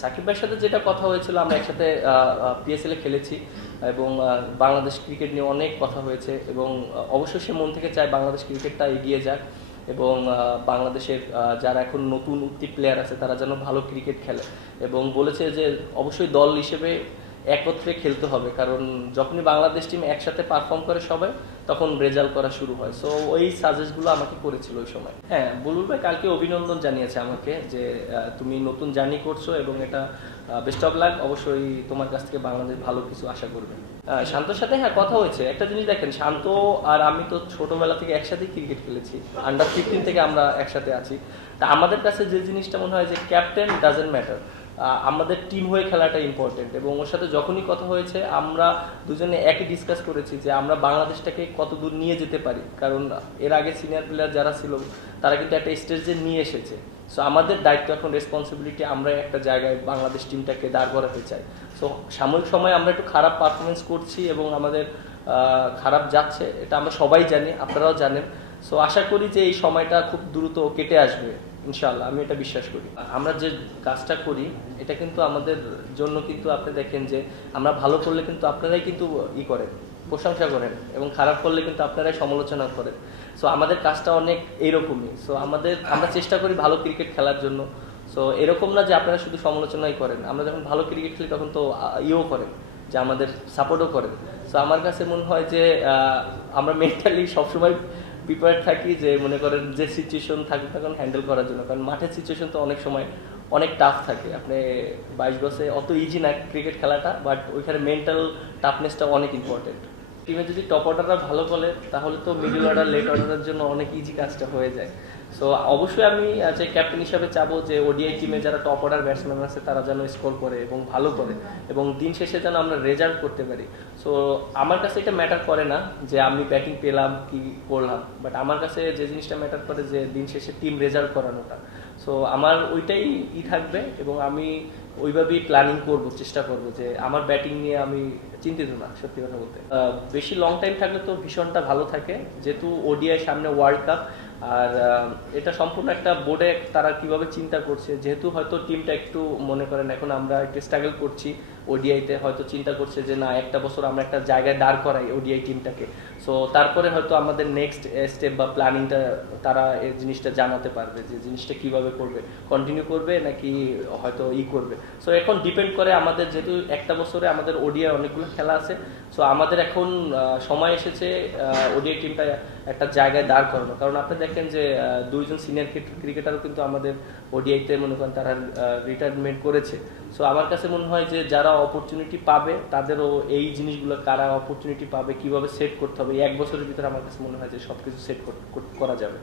সাকিব ভাইয়ের সাথে যেটা কথা হয়েছিল, আমরা একসাথে পিএসএল এ খেলেছি এবং বাংলাদেশ ক্রিকেট নিয়ে অনেক কথা হয়েছে এবং অবশ্যই সে মন থেকে চায় বাংলাদেশ ক্রিকেটটা এগিয়ে যাক এবং বাংলাদেশের যারা এখন নতুন উঠতি প্লেয়ার আছে তারা যেন ভালো ক্রিকেট খেলে এবং বলেছে যে অবশ্যই দল হিসেবে একত্রে খেলতে হবে, কারণ যখনই বাংলাদেশ টিম একসাথে পারফর্ম করে সবাই তখন রেজাল্ট করা শুরু হয়। সো ওই সাজেস্টগুলো আমাকে করেছিল ওই সময়। হ্যাঁ, বুলবুল ভাই কালকে অভিনন্দন জানিয়েছে আমাকে যে তুমি নতুন জার্নি করছো এবং এটা বেস্ট অফ লাক, অবশ্যই তোমার কাছ থেকে বাংলাদেশ ভালো কিছু আশা করবে। শান্তর সাথে হ্যাঁ কথা হয়েছে। একটা জিনিস দেখেন, শান্ত আর আমি তো ছোটবেলা থেকে একসাথেই ক্রিকেট খেলেছি, আন্ডার 15 থেকে আমরা একসাথে আছি। তা আমাদের কাছে যে জিনিসটা মনে হয় যে ক্যাপ্টেন ডাজেন্ট ম্যাটার, আমাদের টিম হয়ে খেলাটা ইম্পর্টেন্ট। এবং ওর সাথে যখনই কথা হয়েছে আমরা দুজনে একই ডিসকাস করেছি যে আমরা বাংলাদেশটাকে কত দূর নিয়ে যেতে পারি, কারণ এর আগে সিনিয়র প্লেয়ার যারা ছিল তারা কিন্তু একটা স্টেজে নিয়ে এসেছে। সো আমাদের দায়িত্ব এখন রেসপন্সিবিলিটি, আমরা একটা জায়গায় বাংলাদেশ টিমটাকে দাঁড় করাতে চাই। সো সাময়িক সময় আমরা একটু খারাপ পারফরমেন্স করছি এবং আমাদের খারাপ যাচ্ছে, এটা আমরা সবাই জানি, আপনারাও জানেন। সো আশা করি যে এই সময়টা খুব দ্রুত কেটে আসবে ইনশাআল্লাহ, আমি এটা বিশ্বাস করি। আমরা যে কাজটা করি এটা কিন্তু আমাদের জন্য, কিন্তু আপনি দেখেন যে আমরা ভালো করলে কিন্তু আপনারাই কিন্তু করেন, প্রশংসা করেন, এবং খারাপ করলে কিন্তু আপনারাই সমালোচনা করেন। সো আমাদের কাজটা অনেক এইরকমই। সো আমরা চেষ্টা করি ভালো ক্রিকেট খেলার জন্য। সো এরকম না যে আপনারা শুধু সমালোচনাই করেন, আমরা যখন ভালো ক্রিকেট খেলি তখন তো করেন, যে আমাদের সাপোর্টও করেন। সো আমার কাছে মনে হয় যে আমরা মেন্টালি সবসময় প্রিপেয়ার থাকি, যে মনে করেন যে সিচুয়েশন থাকুক তখন হ্যান্ডেল করার জন্য, কারণ মাঠের সিচুয়েশন তো অনেক সময় অনেক টাফ থাকে। আপনি 22 গজে অত ইজি না ক্রিকেট খেলাটা, বাট ওইখানে মেন্টাল টাফনেসটা অনেক ইম্পর্টেন্ট। টিমে যদি টপ অর্ডাররা ভালো করে তাহলে তো মিডল অর্ডার লেট অর্ডারের জন্য অনেক ইজি কাজটা হয়ে যায়। সো অবশ্যই আমি যে ক্যাপ্টেন হিসাবে চাবো যে ওডিআই টিমে যারা টপ অর্ডার ব্যাটসম্যান আছে তারা যেন স্কোর করে এবং ভালো করে, এবং দিন শেষে যেন আমরা রেজাল্ট করতে পারি। সো আমার কাছে এটা ম্যাটার করে না যে আমি ব্যাটিং পেলাম কি করলাম, বাট আমার কাছে যে জিনিসটা ম্যাটার করে যে দিন শেষে টিম রেজাল্ট করানোটা। সো আমার ওইটাই থাকবে এবং আমি ওইভাবেই প্ল্যানিং করব, চেষ্টা করব যে আমার ব্যাটিং নিয়ে আমি চিন্তিত না। সত্যি কথা বলতে বেশি লং টাইম থাকলে তো ভীষণটা ভালো থাকে, যেহেতু ওডিআই সামনে ওয়ার্ল্ড কাপ, আর এটা সম্পূর্ণ একটা বোর্ডে তারা কিভাবে চিন্তা করছে, যেহেতু হয়তো টিমটা একটু মনে করেন এখন আমরা একটু স্ট্রাগল করছি ওডিআইতে, হয়তো চিন্তা করছে যে না একটা বছর আমরা একটা জায়গায় দাঁড় করাই ওডিআই টিমটাকে। সো তারপরে হয়তো আমাদের নেক্সট স্টেপ বা প্ল্যানিংটা তারা এই জিনিসটা জানাতে পারবে যে জিনিসটা কিভাবে করবে, কন্টিনিউ করবে নাকি হয়তো করবে। সো এখন ডিপেন্ড করে আমাদের, যেহেতু একটা বছরে আমাদের ওডিআই অনেকগুলো খেলা আছে। সো আমাদের এখন সময় এসেছে ওডিআই টিমটা একটা জায়গায় দাঁড় করানো, কারণ আপনি দেখেন যে দুইজন সিনিয়র ক্রিকেটারও কিন্তু আমাদের ওডিআইতে মনে করেন তারা রিটায়ারমেন্ট করেছে। সো আমার কাছে মনে হয় যে যারা অপরচুনিটি পাবে তাদেরও এই জিনিসগুলো, কারা অপরচুনিটি পাবে, কিভাবে সেট করতে হবে, এই এক বছরের ভিতরে আমার কাছে মনে হয় যে সবকিছু সেট করা যাবে।